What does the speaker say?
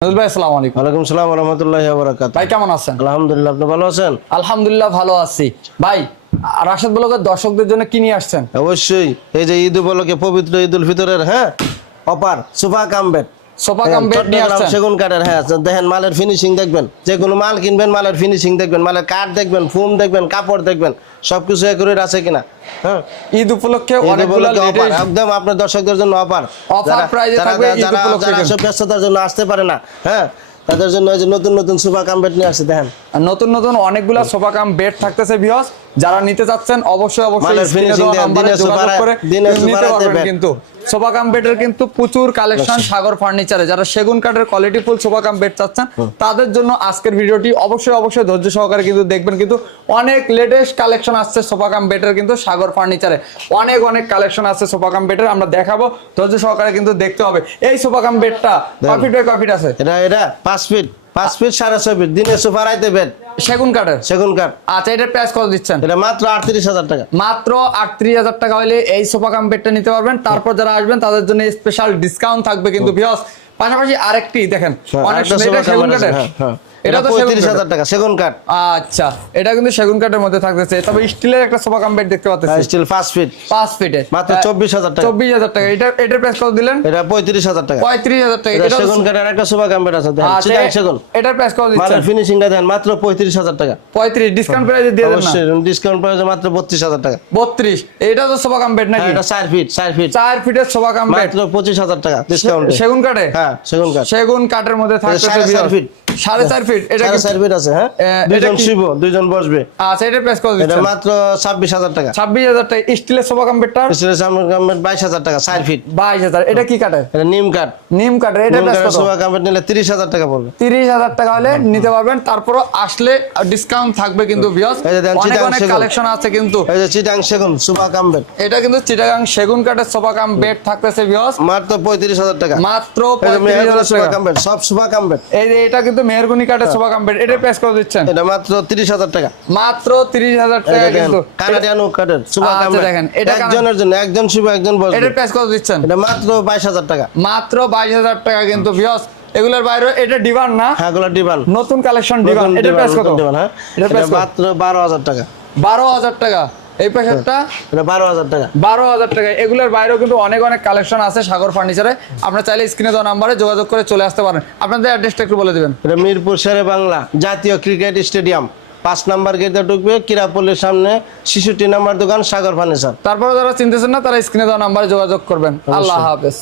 ভাই আসসালামু আলাইকুম। ওয়ালাইকুম আসসালাম ওয়া রাহমাতুল্লাহি ওয়া বারাকাতুহু। ভাই কেমন আছেন? আলহামদুলিল্লাহ, আপনি ভালো আছেন? আলহামদুলিল্লাহ ভালো আছি। ভাই রাশেদ ব্লগের দর্শকদের জন্য কি নিয়ে আসছেন? অবশ্যই এই যে ঈদ উপলক্ষে পবিত্র ঈদুল ফিতরের offer sofa cum bed, sofa cum bed নিয়ে আসছেন সেগুন কাঠের। দেখেন মালের ফিনিশিং দেখবেন, যে কোনো মাল কিনবেন মালের ফিনিশিং দেখবেন, মালের কাঠ দেখবেন, ফোম দেখবেন, কাপড় দেখবেন, সবকিছু একুরেট আছে কিনা। ঈদ উপলক্ষে অনেকগুলো লেটেস্ট একদম আপনার দর্শকদের জন্য অফার প্রাইজে থাকবে। ঈদ উপলক্ষে যারা ব্যস্ততার জন্য আসতে পারে না, তাদের জন্য এই যে নতুন নতুন সোফা কাম বেড নিয়ে আসছে। দেখেন নতুন নতুন অনেকগুলা সোফা কাম বেড থাকতেছে ভিউয়ার্স, যারা নিতে চাচ্ছেন অবশ্যই মালের ফিনিশিং যোগাযোগ করে নিতে পারবেন। কিন্তু সোফা কাম বেডের কিন্তু প্রচুর কালেকশন সাগর ফার্নিচারে, যারা সেগুন কাঠের quality full sofa cum bed চাচ্ছেন তাদের জন্য আজকের ভিডিওটি অবশ্যই ধৈর্য সহকারে কিন্তু দেখবেন। কিন্তু অনেক লেটেস্ট কালেকশন আসছে সোফা কাম বেডের, কিন্তু সাগর ফার্নিচারে অনেক কালেকশন আছে সোফা কাম বেডের, আমরা দেখাবো, ধৈর্য সহকারে কিন্তু দেখতে হবে। এই সোফা কাম বেডটা কয় ফিট বাই কয় ফিট আছে? এটা 5 ফিট 6.5 ফিট দিনে সোফা রাইতে বেড, সেগুন কাঠের। সেগুন কাঠ। আচ্ছা, এটার প্রাইস কত দিচ্ছেন? এটা মাত্র 38,000 টাকা। মাত্র 38,000 টাকা হলে এই সোফা কাম বেডটা নিতে পারবেন। তারপর যারা আসবেন তাদের জন্য স্পেশাল ডিসকাউন্ট থাকবে কিন্তু ভিউয়ার্স। পাশাপাশি আরেকটি দেখেন, অনেক সুন্দর সেগুন কাঠের, এটা 35,000 টাকা সেগুন কাঠ। আচ্ছা, এটা কিন্তু সেগুন কাঠের মধ্যে থাকতেছে। তবে স্টিলের একটা সোফা কাম বেড দেখতে পাচ্ছেন, স্টিল 5 ফিট 5 ফিটে মাত্র 24,000 টাকা। 24,000 টাকা। এটার প্রাইস কত দিলেন? এটা 35,000 টাকা। 35,000 টাকা। এটা সেগুন কাঠের একটা সোফা কাম বেড আছে, দেখেন চিটাং সেগুন। এটার প্রাইস কত দিচ্ছেন? মালের ফিনিশিংটা দেখেন, মাত্র 35,000 টাকা। 35 ডিসকাউন্ট প্রাইসে দিয়ে দেন না? অবশ্যই ডিসকাউন্ট প্রাইসে মাত্র 32,000 টাকা। 32। এটা তো সোফা কাম বেড নাকি? এটা 4 ফিট 4 ফিটের সোফা কাম বেড মাত্র 25,000 টাকা ডিসকাউন্ট। সেগুন কাঠে? হ্যাঁ সেগুন কাঠ। সেগুন কাঠের মধ্যে থাকতেছে 4.5 ফিট 4.5 ফিট। এটা 4.5 ফিট আছে। দুইজন শুইব, দুইজন বসবে। আচ্ছা, এটার প্রাইস কত দিচ্ছেন? এটা মাত্র 26,000 টাকা। 26,000 টাকা। স্টিলের সোফা কাম বেডটা? স্টিলের সোফা কাম বেড 22,000 টাকা 4 ফিট। 22,000। এটা কি কাঠের? এটা নিম কাঠ। নিম কাঠের। এটা প্রাইস কত? সোফা কাম বেড নিলে 30,000 টাকা পড়বে। 30,000 টাকা হলে নিতে পারবেন। তারপরও আসলে ডিসকাউন্ট থাকবে কিন্তু ভিউয়ার্স। অনেক কালেকশন আছে কিন্তু। এই যে চিটাং সেগুন সোফা কাম বেড, এটা কিন্তু চিটাগাং সেগুন কাঠের সোফা কাম বেড থাকতেছে ভিউয়ার্স, মাত্র 35,000 টাকা। মাত্র 35,000 সোফা টাকা। কাম বেড, সব সোফা কাম বেড। এই যে এটা কিন্তু মেহেরগনি কাঠের সোফা কাম বেড। এটার প্রাইস কত দিচ্ছেন? এটা মাত্র 30,000 টাকা। মাত্র 30,000 টাকা কিন্তু। কানাডিয়ান ওক কাঠের সোফা কাম বেড। দেখেন, এটা একজনের জন্য, একজন শুইব একজন বসবে। এটার প্রাইস কত দিচ্ছেন? এটা মাত্র 22,000 টাকা। মাত্র 22,000 টাকা কিন্তু ভিউয়ার্স। এগুলোর বাইরে এটা ডিভান না? হ্যাঁ এগুলো ডিভান, নতুন কালেকশন ডিভান। এটার প্রাইস কত? এটার প্রাইস মাত্র 12,000 টাকা। 12,000 টাকা। এই প্যাকেটটা এটা 12,000 টাকা। 12,000 টাকা। এগুলোর বাইরেও কিন্তু অনেক কালেকশন আছে সাগর ফার্নিচারে। আপনারা চাইলে স্ক্রিনে দেওয়া নাম্বারে যোগাযোগ করে চলে আসতে পারেন। আপনাদের অ্যাড্রেসটা একটু বলে দিবেন। এটা মিরপুর শেরে বাংলা জাতীয় ক্রিকেট স্টেডিয়াম 5 নাম্বার গেটে ঢুকবে, কিরাপল্লির সামনে 66 নাম্বার দোকান সাগর ফার্নিচার। তারপরে যারা চিনতেছেন না তারা স্ক্রিনে দেওয়া নাম্বারে যোগাযোগ করবেন। আল্লাহ হাফেজ।